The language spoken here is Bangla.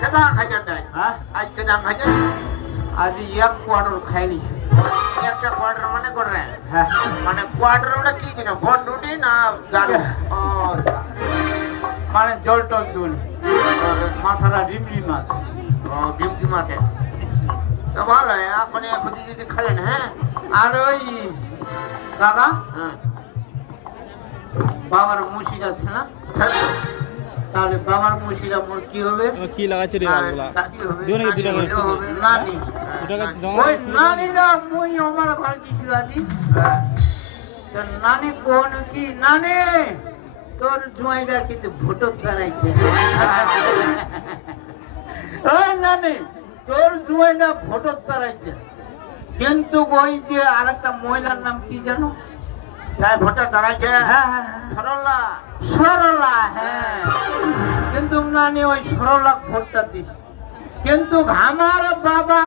কেদা খাইছেন তাই হ্যাঁ আজ কেদা খাইছেন আজ এক কোয়ার্টার খাই নিছি একটা কোয়ার্টার মানে করে হ্যাঁ মানে কোয়ার্টার ওটা কি কিনা বন্ডুটি না গাড়ু ও মানে জল টল দুনি মাথাটা রিমরিম আছে ডিমকি মাঠে তো ভালো এখন এখন যদি খেলেন হ্যাঁ আর ওই দাদা হ্যাঁ বাবার মুশিক আছে না খেলতো তাহলে বাবার মুশিকা মোর কি হবে কি লাগাচ্ছে রে বাবুলা দাদি হবে দিও নাকি দুটা করে? হবে নানি দুটাকে ওই নানিরা মুই আমার ঘর কিছু আছি তো নানি কোন কি নানি তোর জুয়াইরা কিন্তু ভোটত দাঁড়াইছে ওই নানি তোর জুয়াইরা ভোটত দাঁড়াইছে কিন্তু ওই যে আরেকটা মহিলার নাম কি জানো তাই ভোটে দাঁড়াইছে হ্যাঁ হ্যাঁ সরলা সরলা হ্যাঁ কিন্তু নানি ওই সরলা ভোটটা দিস কিন্তু আমার বাবা